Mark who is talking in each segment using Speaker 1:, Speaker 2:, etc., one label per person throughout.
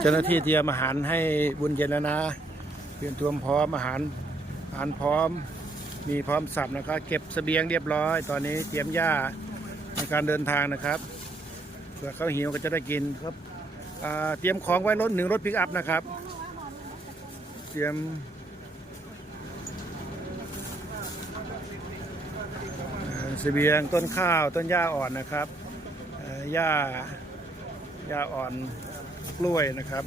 Speaker 1: เจ้าหน้าที่เตรียมอาหารให้บุญเย็นแล้วนะเตรียมตัวพร้อมอาหารอาหารพร้อมมีพร้อมสับนะครับ เก็บเสบียงเรียบร้อย ตอนนี้เตรียมหญ้าในการเดินทางนะครับเผื่อเขาหิวก็จะได้กินครับเตรียมของไว้รถหนึ่งรถปิกอัพนะครับ เตรียมเอ่อเสบียงต้นข้าวต้นหญ้าอ่อนนะครับหญ้าหญ้าอ่อน กล้วยนะครับ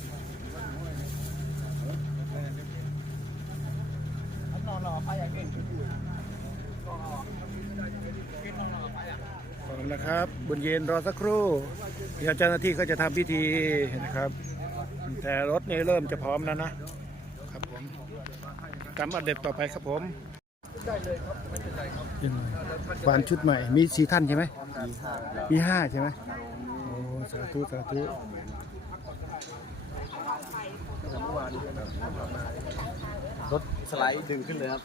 Speaker 1: ขอบคุณนะครับบุญเย็นรอสักครู่เดี๋ยวเจ้าหน้าที่ก็จะทำพิธีนะครับ แต่รถนี่เริ่มจะพร้อมแล้วนะครับผมกำอัดเด็ดต่อไปครับผมควานชุดใหม่ มีสีท่านใช่ไหมมีห้าใช่ไหมโอ้สาธุสาธุ
Speaker 2: รถสไลด์ดึงขึ้นเลยครับ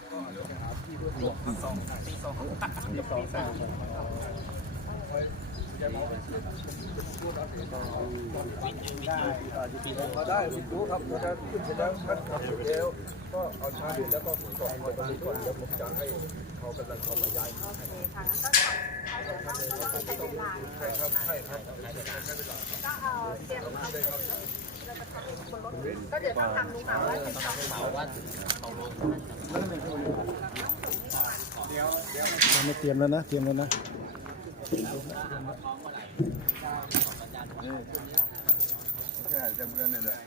Speaker 3: ได้รู้ครับถ้าขึ้นไปแล้วท่านขับอยู่แล้วก็เอาชาดินแล้วก็กดมาตรงนี้ก่อนเดี๋ยวผมจะให้เขากำลังเขามาย้ายใช่ครับใช่ครับ
Speaker 4: ก็เก็เดี๋ยวต้องทำลุงเหมาว่าเป็นสองเหมาว่า
Speaker 1: เราไม่เตรียมแล้วนะ เตรียมแล้วนะ
Speaker 3: แค่จำเงินนี่แหละ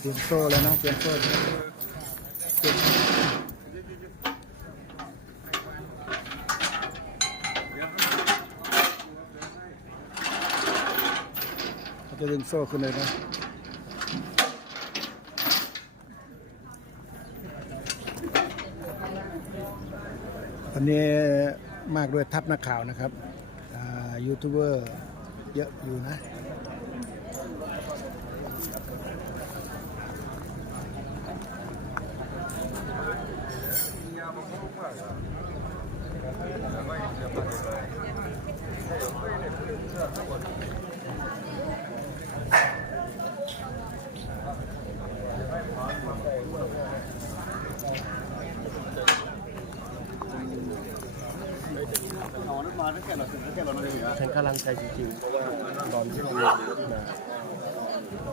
Speaker 1: เตรียมโซ่แล้วนะ เตรียมโซ่เขาจะ ดึงโซ่ขึ้นเลยนะวันนี้มากด้วยทัพนักข่าวนะครับยูทูบเบอร์เยอะอยู่นะ
Speaker 2: ฉันกำลัง ใจจริงๆ เพราะว่าตอนที่เราเรียนที่มาเรา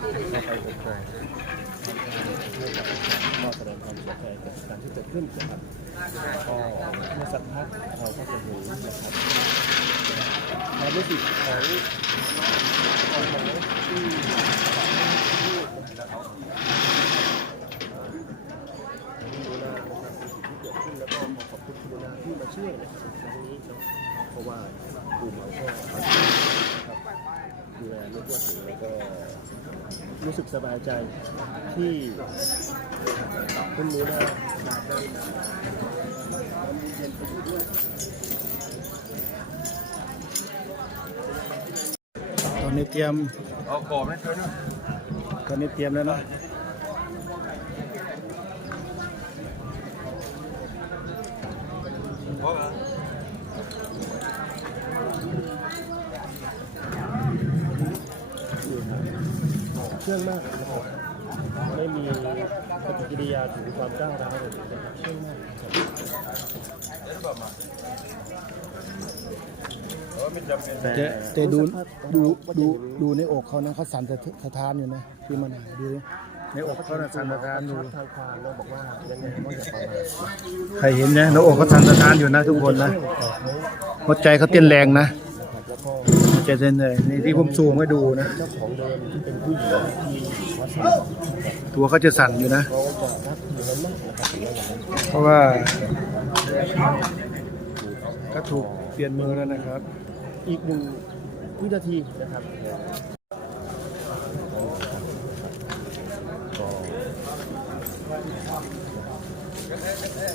Speaker 2: ไปหกโมงก็แสดงความเสียใจกับการที่เกิดขึ้นนะครับก็เมื่อสักพักเราก็จะรู้นะครับความรู้สึกของของเราที่ดูแลนะครับในสิ่งที่เกิดขึ้นแล้วก็ขอขอบคุณคุณนาที่มาช่วยนะครับครั้งนี้เนาะ เพราะว่ากลุ่มเราก็นะครับดูแลไม่ทั่วถึงแล้วก็รู้สึกสบายใจที่คุณหนูนาได้มาความเย็นไปด้วย
Speaker 1: ตอนนี้เตรียม
Speaker 3: เอากรอบให้เธอด้วย
Speaker 1: ตอนนี้เตรียมแล้วนะ
Speaker 3: เพราะอะไร
Speaker 2: เชื่องมากนะครับไม่มีปฏิกิริยาถึงความก้าวร้าวเลยนะครับเชื่องมากครับ
Speaker 3: เออไม่จำเป็น
Speaker 1: แต่แต่ดูดูดูดูในอกเขานะเขาสั่นสะสะท้านอยู่นะพี่มันาวดูในอกเขาน่ะสั่นสะท้านอยู่
Speaker 2: ทางความแล้วบอกว่ายังไงก็อย่าประมาท
Speaker 1: ใครเห็นนะในอกเขาสั่นสะท้านอยู่นะทุกคนนะหัวใจเขาเต้นแรงนะ
Speaker 2: แล้วก็
Speaker 1: หัวใจเต้นเลยนี่ที่ผมซูมให้ดูนะ
Speaker 2: เจ้าของเดิมที่เป็นผู้หญิงที่วัดสระ
Speaker 1: ตัวเขาจะสั่นอยู่นะ
Speaker 2: เขาจะรักอยู่นั้นมากนะครับถึงระหว่างนั้น
Speaker 1: เพราะว่าก็ถูกเปลี่ยนมือแล้วนะครับ
Speaker 2: อีกหนึ่งวินาทีนะครับ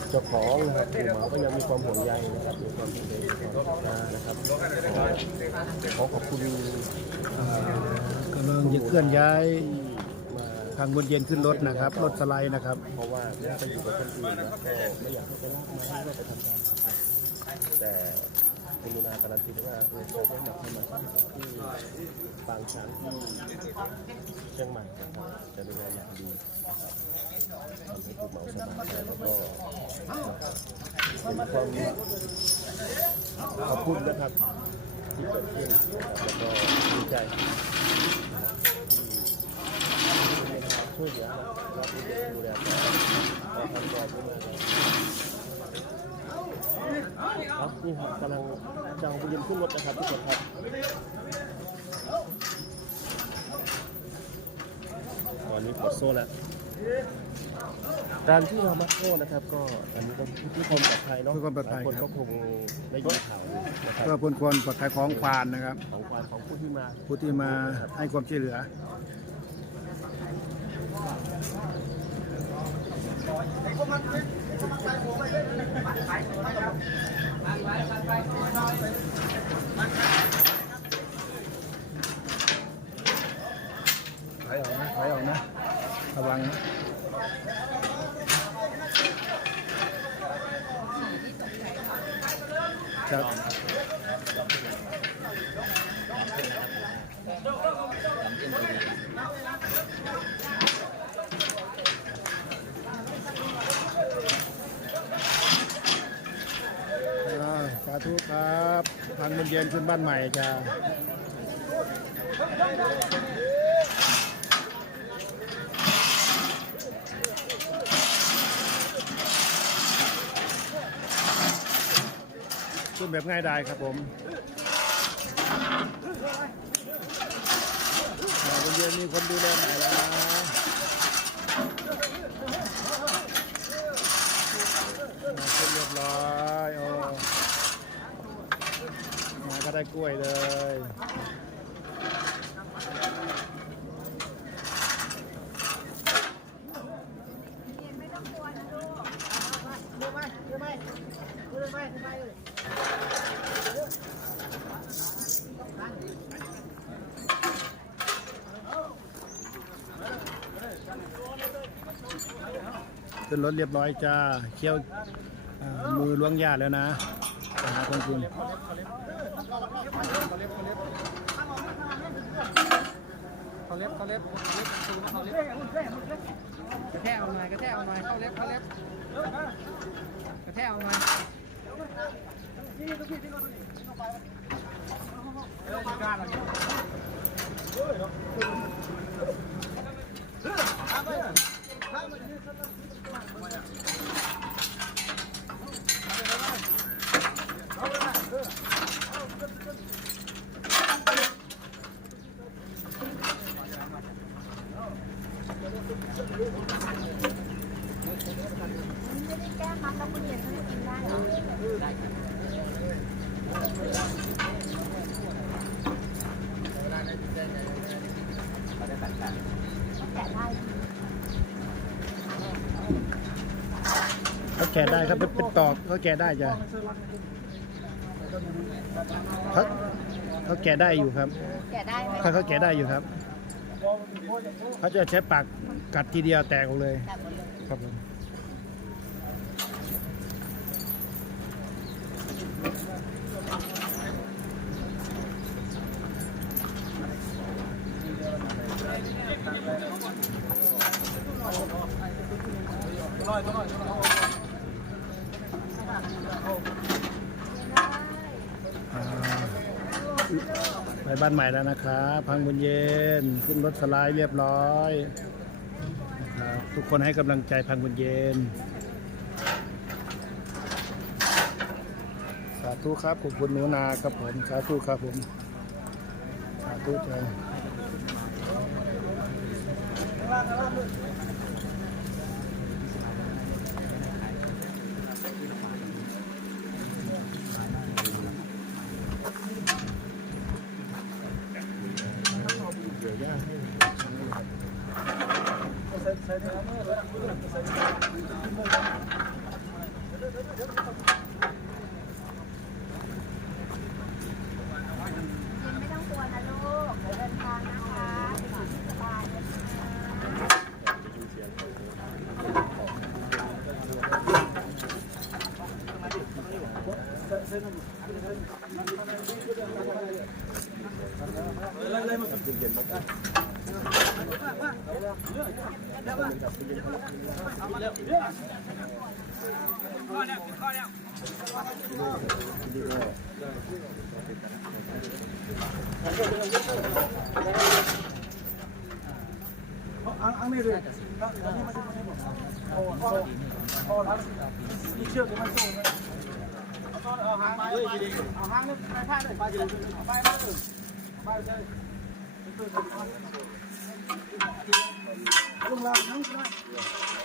Speaker 2: เจ้าของนะครับหมาก็ยังมีความห่วงใยนะครับมีความเป็นมีความศรัทธานะครับขอขอบคุณ
Speaker 1: กำลังจะเคลื่อนย้าย
Speaker 2: ทา
Speaker 1: งบนเย็นขึ้นรถนะครับ รถสไลด์นะครับ
Speaker 2: เพราะว่าไม่ไปอยู่กับคนอื่นนะก็ไม่อยากให้ไปลากไม้พื่อไปทำการครับแต่คุณลุนาการันตีว่าเออเขาได้มาทำอาชีพที่ปางช้างที่เชียงใหม่จะดูแลอย่างดี นะครับทำให้ผู้เหมาสบายใจแล้วก็เป็นความขอบคุณนะครับที่เกิดขึ้นแล้วก็ดีใจที่ช่วยเหลือรับดูแลขอทำต่อไปเรื่อยๆครับนี่ครับกำลังจะเอาไปยืนขึ้นรถนะครับทุกคนครับ อนนี้ปลดโซ่แล้วการที่เรามัดโซ่นะครับ ก็อันนี้ก็เพื่อความปลอดภัยเนาะ
Speaker 1: เพื่อความปลอดภัย
Speaker 2: หลายคน
Speaker 1: ครั
Speaker 2: ก็
Speaker 1: บ
Speaker 2: คงได้ยินข่าวอยู่นะครับ
Speaker 1: เพื่อพ้นควรปลอดภัยของควานนะครับ
Speaker 2: ของควานของผู้ที่มา
Speaker 1: ผู้ที่มาให้ความช่วยเหลือถอยออกนะถอยออกนะ ระวังนะ ครับอ่าสา ธุครับทางบนเย็นขึ้นบ้านใหม่จ้าขึ้นแบบง่ายดายครับผมอ่าเย็นมีคนดูแลใหม่แล้วนะมาขึ้นเรียบร้อยโอ้ มาก็ได้กล้วยเลยขึ้นรถเรียบร้อยจ้า เคี้ยวอ่ามือล้วงยาแล้วนะคุณคุณ
Speaker 5: เขา ล็บเขาเล็บเขาเล็บซูมเขาเล็บกระแทกเอาหน่อยกระแทกเอาหน่อยเข้าเล็บเข้าเล็บกระแทกเอาหน่อย
Speaker 4: แแกะ
Speaker 1: ได้ครับเป็นเป็นตอกเขาแกะได้จ้ะเขาเขาแกะได้อยู่ครับ
Speaker 4: แกะได้ไหม
Speaker 1: ถ้าเขาแกะได้อยู่ครับเขาจะใช้ปากกัดทีเดียวแตกออกเลย
Speaker 4: แกะหมดเลย
Speaker 1: ครับผมอ่า ไปบ้านใหม่แล้วนะครับพังบุญเย็นขึ้นรถสไลด์เรียบร้อยนะครับทุกคนให้กำลังใจพังบุญเย็น สาธุครับขอบคุณหนูนาครับผมสาธุครับผมสาธุจ้ 对，往南边开。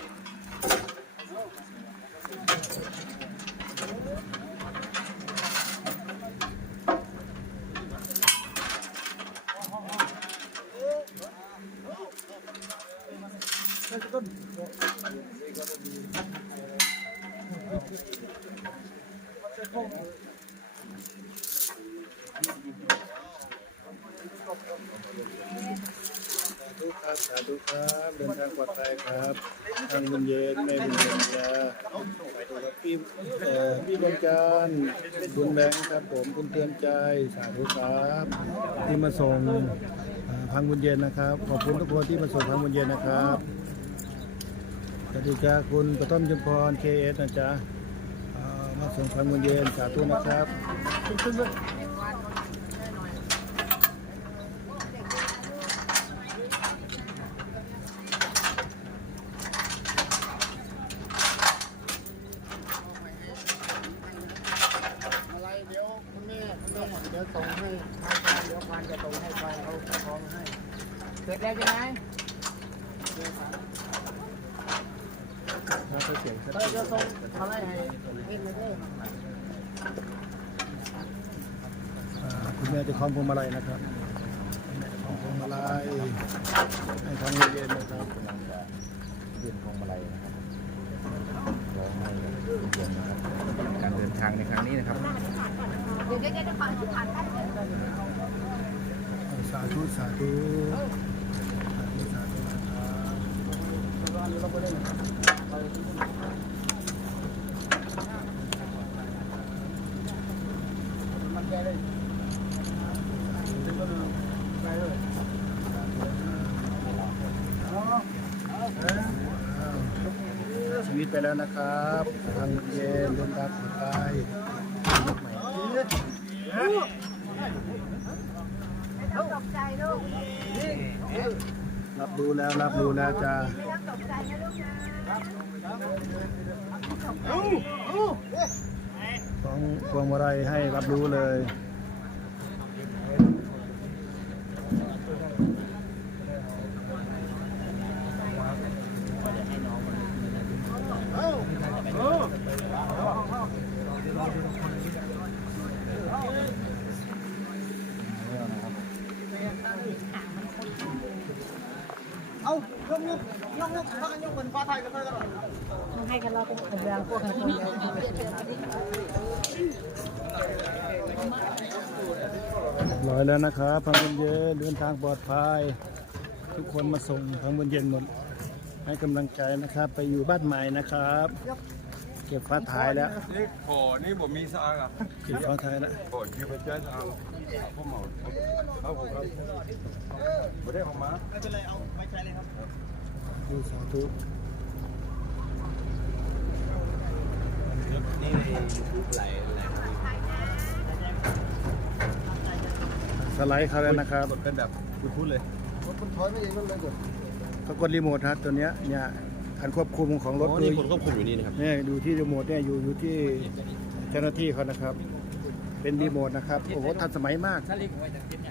Speaker 1: พี่พี่ดวงจันทร์คุณแบงค์ครับผมคุณเตือนใจสาธุครับที่มาส่งพังบุญเย็นนะครับ ขอบคุณทุกคนที่มาส่งพังบุญเย็นนะครับสวัสดีจ้าคุณกระต้อมจุมพรเคเอสนะจ๊ะมาส่งพังบุญเย็นสาธุนะครับ
Speaker 5: อะไรเดี๋ยวคุณแม่คุณแม่เดี๋ยวส่งให้ทางการเดี๋ยวควานจะส่งให้ควานเขาคล้องให้เสร็จแล้วใช่ไหม
Speaker 1: ถ้าเขาเสียงชัด
Speaker 5: เราจะส่งอะไรให้เอ็นไม่ได้
Speaker 1: อ่าคุณแม่จะคล้องพวงมาลัยนะครับคุณแม่จะคล้องพวงมาลัย ให้ทางเย็นๆนะครับ
Speaker 2: ยื่นพวงมาลัยนะครับร้องให้เย็นนะครับการเดินทางในครั้งนี้นะครับ
Speaker 4: เดี๋ยวเดี๋ยวเดี๋ยวฟังผ่านแป๊บนึง
Speaker 1: สาธุสาธุสาธุสาธุนะครับ ชีวิตไป แล้วนะครับทางเย็นเดินทางปลอดภัย
Speaker 4: ต้องตกใจลูก
Speaker 1: รับรู้แล้วรับรู้แล้วจ้า
Speaker 4: ตกใจนะลูกนะ
Speaker 1: ของพวงมาลัยให้รับรู้เลย
Speaker 5: เอายกยกยกยกถ้ากันยกเป็นฟ้าไทยกันเลยกัน
Speaker 4: ให้กันเราเป็นคนเดียวพวกคนเดียว
Speaker 1: เรียบร้อย แล้วนะครับพังบนเย็นเดินทางปลอดภัย ทุกคนมาส่งพังบนเย็นหมด ให้กำลังใจนะครับ ไปอยู่บ้านใหม่นะครับ เก็บฟ้าท้ายแล้ว
Speaker 3: นี่ขอนี่ผมมีสางอะ
Speaker 1: เก็บฟ้าท้ายแล้ว
Speaker 3: ขอที่พระเจ้าสางผมเหมาครับผมครับไม่ได้ของมา
Speaker 5: ไม่เป็นไรเอาไม่ใช่เลยครับ
Speaker 1: ดูสาธุ
Speaker 2: นี่ในยูทูบไหลไหล
Speaker 1: สไลด์เขาแล้วนะครับ
Speaker 2: กดเป็นแบบยูทูบเลย
Speaker 5: คุณถอยไม่เองนั่นเลยเดี๋ยว
Speaker 1: เขากดรีโมทครับตัวเนี้ยเนี่ยการควบคุมของรถ
Speaker 2: อ๋อ
Speaker 1: คื
Speaker 2: นี่
Speaker 1: อ
Speaker 2: คนควบคุมอยู่นี่นะครับ
Speaker 1: เนี่ยดูที่รีโมทเนี่ยอยู่อยู่ที่เจ้าหน้าที่เขานะครับ เป็นรีโมทนะครับโอ้โหทันสมัยมาก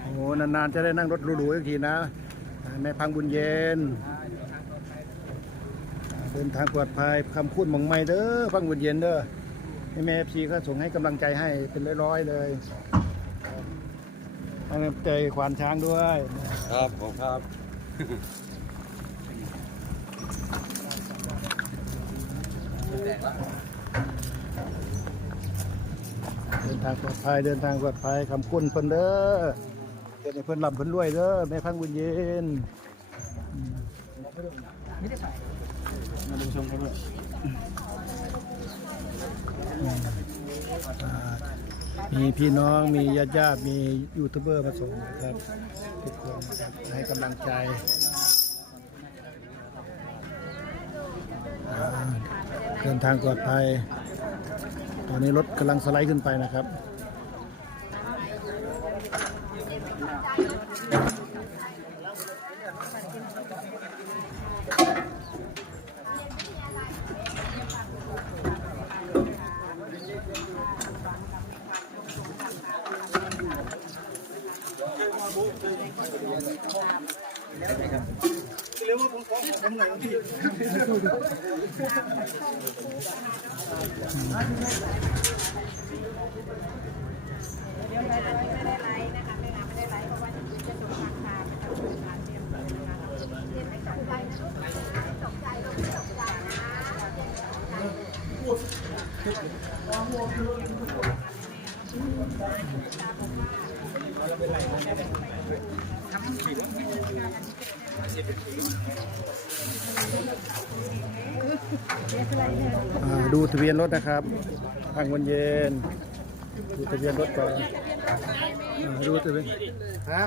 Speaker 1: โอ้โหนานๆจะได้นั่งรถหรูๆอีกทีนะอ่าแม่พังบุญเย็นอ่าเดินทางปลอดภัยคำพูดหมองไม่เด้อพังบุญเย็นเด้อให้แม่พีก็ส่งให้กำลังใจให้เป็นร้อยๆเลย ให้กำลังใจควานช้างด้วย
Speaker 3: ครับผมครับ
Speaker 1: เดินทางปลอดภัยเดินทางปลอดภัยคำคุณเพิ่นเด้อเกิดให้เพิ่นลำเพิ่นรวยเด้อแม่พังบุญเย็น
Speaker 2: มาดูชมครับ
Speaker 1: อ่า มีพี่น้องมีญาติญาติมียูทูบเบอร์มาส่งนะครับทุกคนนะครับให้กำลังใจเดินทางปลอดภัย ตอนนี้รถกำลังสไลด์ขึ้นไปนะครับ
Speaker 4: ไม่ได้ไลฟ์นะคะไม่ได้ไม่ได้ไลฟ์เพราะว่าจะจะส่งทางทางนะคะส่งทางเตรียมตัวนะคะเรียนไม่ตกใจนะลูกไม่ตกใจลูกไม่ตกใจนะ
Speaker 1: อ่าดูทะเบียนรถนะครับทางวันเย็น ดูทะเบียนรถก่อนอ่าดูทะเบียน
Speaker 5: ฮะ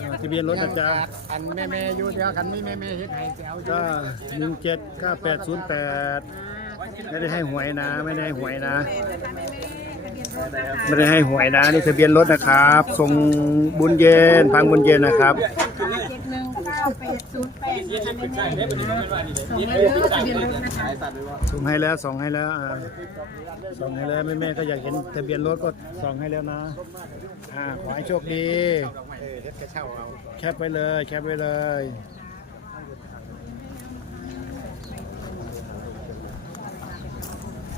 Speaker 1: อ่าทะเบียนรถนะจ๊ะ
Speaker 5: อันแม่แม่อยู่เดียวกันไม่แม่แม่เฮ็ดให้แซวอยู่
Speaker 1: ก็หนึ่งเจ็ดเก้าแปดศูนย์แปดไม่ได้ให้หวยนะ ไม่ได้ให้หวยนะ ไม่ได้ให้หวยนะนี่ทะเบียนรถนะครับส่งบุญเย็นพังบุญเย็นนะครับ
Speaker 4: นึ่งเก้าแปดศูนย์แปดส่งให้เลือทะเบียนรถนะคะ
Speaker 1: ส่งให้แล้วส่งให้แล้วอ่าส่งให้แล้วแม่แม่ๆก็อยากเห็นทะเบียนรถก็ส่งให้แล้วนะอ่าขอให้โชคดีแคปไปเลยแคปไปเลย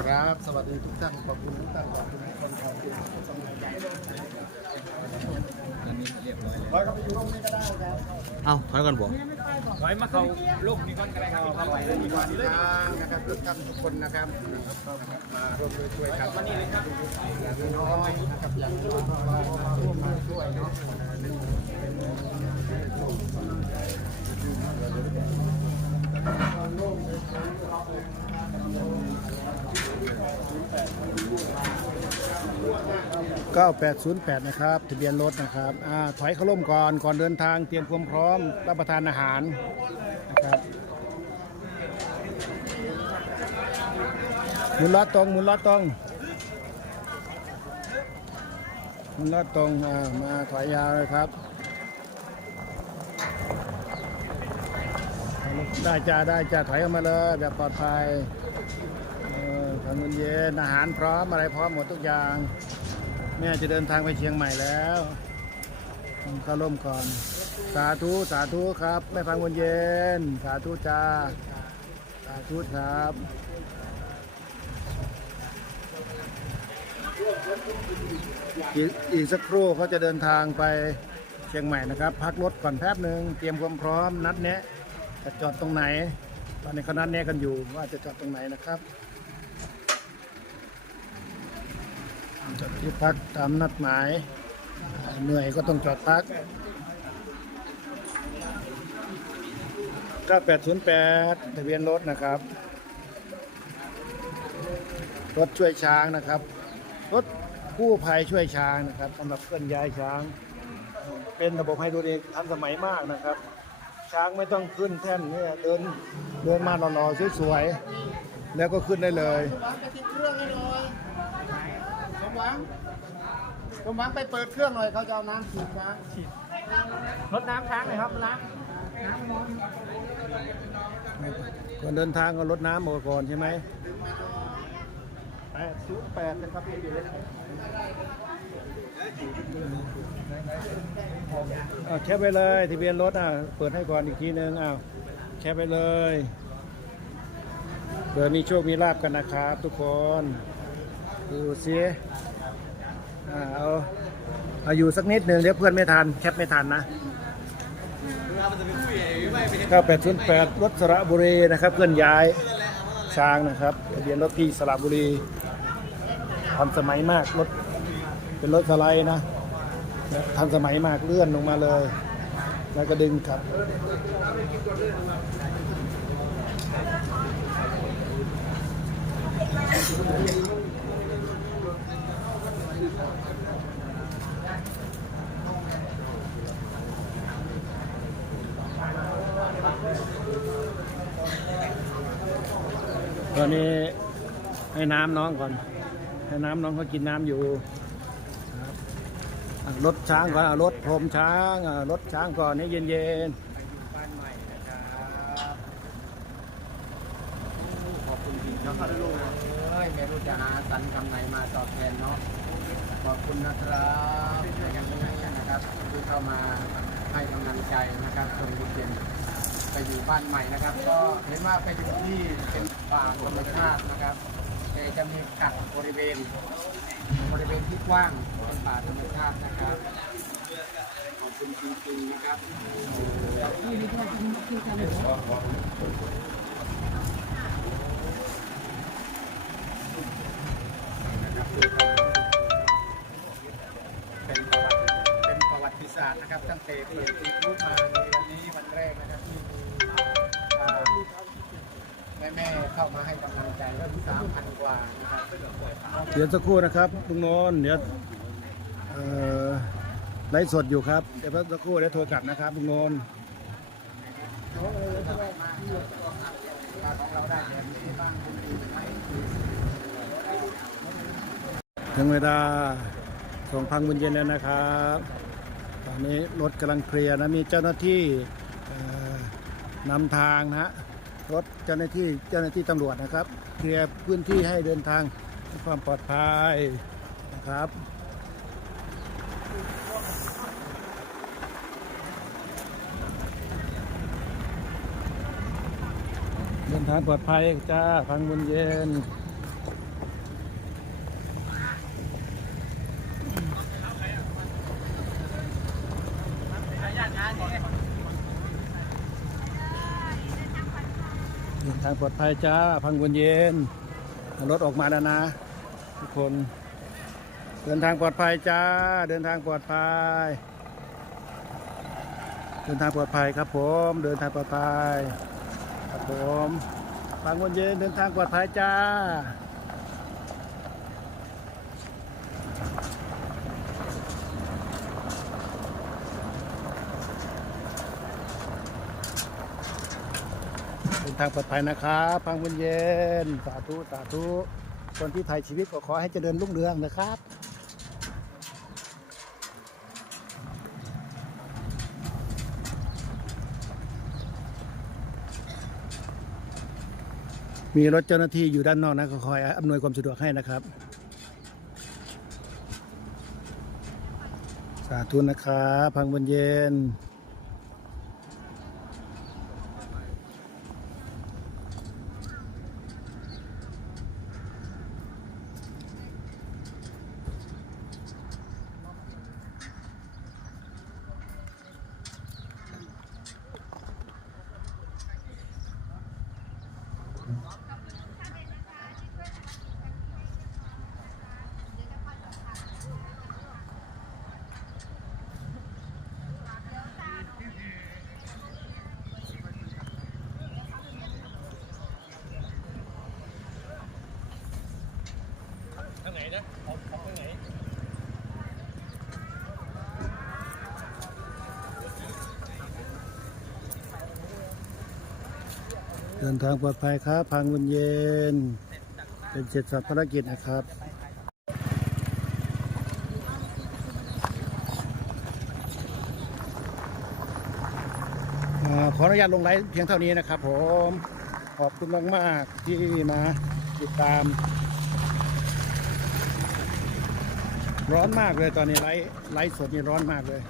Speaker 5: ครับ สวัสดีทุกท่าน ขอบคุณทุกท่านขอบคุณทุกคนขอบคุณทุกกำลังใจเอ้าถอยก่อนบ่
Speaker 1: ถอยมาเขาลูกมีคนกระไรเขาเข้าไปมีคน
Speaker 5: ทางนะครับทุกท่านทุกคนนะครับมาร่วมด้วยช่วยกันอย่างน้อยนะครับอย่างน้อยก็มาร่วมมาช่วยเนาะ
Speaker 1: 9808 นะครับทะเบียนรถนะครับอ่าถอยเข้าร่มก่อนก่อนเดินทางเตรียมความพร้อมรับประทานอาหารนะครับหมุนล้อตรงหมุนล้อตรงหมุนล้อตรงอ่ามาถอยยาวเลยครับได้จ้าได้จ้าถอยออกมาเลยแบบปลอดภัยเออทำเงินเย็นอาหารพร้อมอะไรพร้อมหมดทุกอย่าง แม่จะเดินทางไปเชียงใหม่แล้วต้องเข้าร่มก่อน สาธุสาธุครับแม่พังวนเย็น สาธุจ้า สาธุครับอีกอีกสักครู่เขาจะเดินทางไปเชียงใหม่นะครับ พักรถก่อนแป๊บหนึ่งเตรียมความพร้อมนัดแนะจะจอดตรงไหน ตอนนี้เขานัดแนะกันอยู่ว่าจะจอดตรงไหนนะครับ จอดที่พักตามนัดหมาย เหนื่อยก็ต้องจอดพัก 9808 ทะเบียนรถนะครับ รถช่วยช้างนะครับ รถกู้ภัยช่วยช้างนะครับสำหรับเคลื่อนย้ายช้าง เป็นระบบไฮดรอลิกทันสมัยมากนะครับ ช้างไม่ต้องขึ้นแท่นเนี่ยเดินเดินมาหล่อๆสวยๆแล้วก็ขึ้นได้เลย
Speaker 5: หวังสมหวังไปเปิดเครื่องหน่อยเขาจะเอาน้ำฉีดช้างฉีดรดน้ำช้างหน่อยครับน้
Speaker 1: ก่อนเดินทางก็ลดน้ำออกก่อนใช่ไหมแปดศูนย์แปดนะครับพี่เอาแคปไปเลยทะเบียนรถอะเปิดให้ก่อนอีกทีนึงอ้าวแคปไปเลยเผื่อมีโชคมีลาบกันนะครับทุกคน ดูสิอ่าเอาเอาอยู่สักนิดหนึ่งเดี๋ยวเพื่อนไม่ทันแคปไม่ทันนะ9808รถสระบุรีนะครับเคลื่อนย้ายช้างนะครับทะเบียนรถที่สระบุรีทันสมัยมากรถเป็นรถสไลด์นะทันสมัยมากเลื่อนลงมาเลย แล้วก็ดึงกลับ ตอนนี้ให้น้ำน้องก่อน ให้น้ำน้องเขากินน้ำอยู่รถช้างก่อนรถพรมช้างรถช้างก่อนให้เย็น
Speaker 5: บ้านใหม่นะครับขอบคุณจริงนะครับลูกเอ้ยไม่รู้จะหาสรรคำไหนมาตอบแทนเนาะขอบคุณนะครับอย่างนี้นะครับที่เข้ามาให้กำลังใจนะครับส่งบุญเย็น ไปอยู่บ้านใหม่นะครับ ก็เห็นว่าไปอยู่ที่เป็นป่าธรรมชาตินะครับแต่จะมีกัดบริเวณ บริเวณที่กว้างเป็นป่าธรรมชาตินะครับขอบคุณจริงๆนะครับเป็นประวัติเป็นประวัติศาสตร์นะครับตั้งแต่เปิดยูทูบมาในวันนี้วันแรกนะครับที่ แม่แม่ๆเข้ามาให้กำลังใจก็สามพันกว่านะครับ
Speaker 1: เดี๋ยวสักครู่นะครับลุงโนนท์เดี๋ยวเอ่อไลฟ์สดอยู่ครับเดี๋ยวสักครู่เดี๋ยวโทรกลับนะครับลุงโนนท์
Speaker 5: ของเราได้แบบนี้บ้างคุณดีไหม
Speaker 1: ถึงเวลาส่งพังบุญเย็นแล้วนะครับ ตอนนี้รถกำลังเคลียร์นะมีเจ้าหน้าที่ นำทางนะฮะรถเจ้าหน้าที่เจ้าหน้าที่ตำรวจนะครับเคลียร์พื้นที่ให้เดินทางด้วยความปลอดภัยนะครับเดินทางปลอดภัยจ้าพังบุญเย็น เดินทาง ปลอดภัยจ้า พังบนเย็น รถออกมาแล้วนะ ทุกคน เดินทางปลอดภัยจ้า เดินทางปลอดภัย เดินทางปลอดภัยครับผม เดินทางปลอดภัย ครับผม พังบนเย็น เดินทางปลอดภัยจ้า เดินทางปลอดภัยนะครับพังบุญเย็นสาธุสาธุคนที่ไทยชีวิตก็ขอให้เจริญรุ่งเรืองนะครับมีรถเจ้าหน้าที่อยู่ด้านนอกนะก็คอยอำนวยความสะดวกให้นะครับ สาธุนะครับ พังบุญเย็น ท่านไหนเดินทางปลอดภัยครับพังบุญเย็น เป็นเสร็จสับภารกิจนะครับอขออนุญาตลงไลฟ์เพียงเท่านี้นะครับผม ขอบคุณมากๆที่มาติดตาม ร้อนมากเลยตอนนี้ไลฟ์ไลฟ์สดนี่ร้อนมากเลย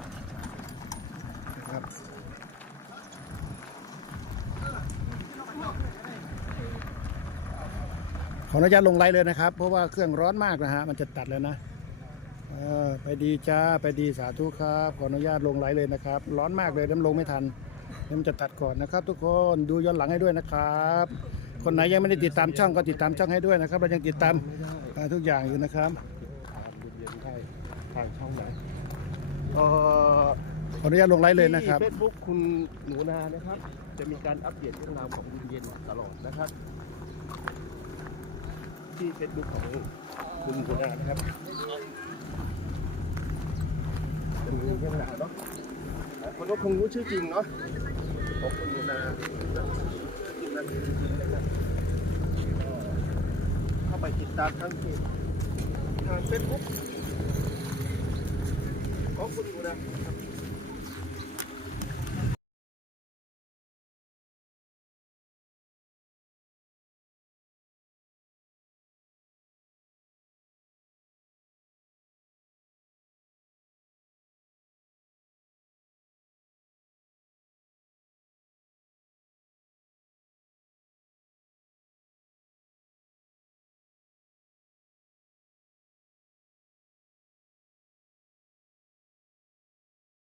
Speaker 1: นะครับ ออนุญาตลงไลน์เลยนะครับ เพราะว่าเครื่องร้อนมากนะฮะ มันจะตัดแล้วนะเออไปดีจ้า ไปดีสาธุครับ ขออนุญาตลงไลน์เลยนะครับ ร้อนมากเลยน้ำลงไม่ทันเดี๋ยวมันจะตัดก่อนนะครับ ทุกคน ดูย้อนหลังให้ด้วยนะครับ คนไหนยังไม่ได้ติดตามช่องก็ติดตามช่องให้ด้วยนะครับ เรายังติดตามทุกอย่างอยู่นะครับ
Speaker 2: ทางช่องไหน
Speaker 1: ขออนุญาตลงไลน์เลยนะครับ
Speaker 2: เฟซบุ๊กคุณหนูนานะครับ จะมีการอัปเดตเรื่องราวของบุญเย็นตลอดนะครับ ที่เฟซบุ๊กของคุณหนูนานะครับดูเรื่องราเนาะคนก็คงรู้ชื่อจริงเนาะของคุณยูนาจริงนะจริงนะครับเข้าไปติดตามทั้งเพจทางเฟซบุ๊กของคุณยูนา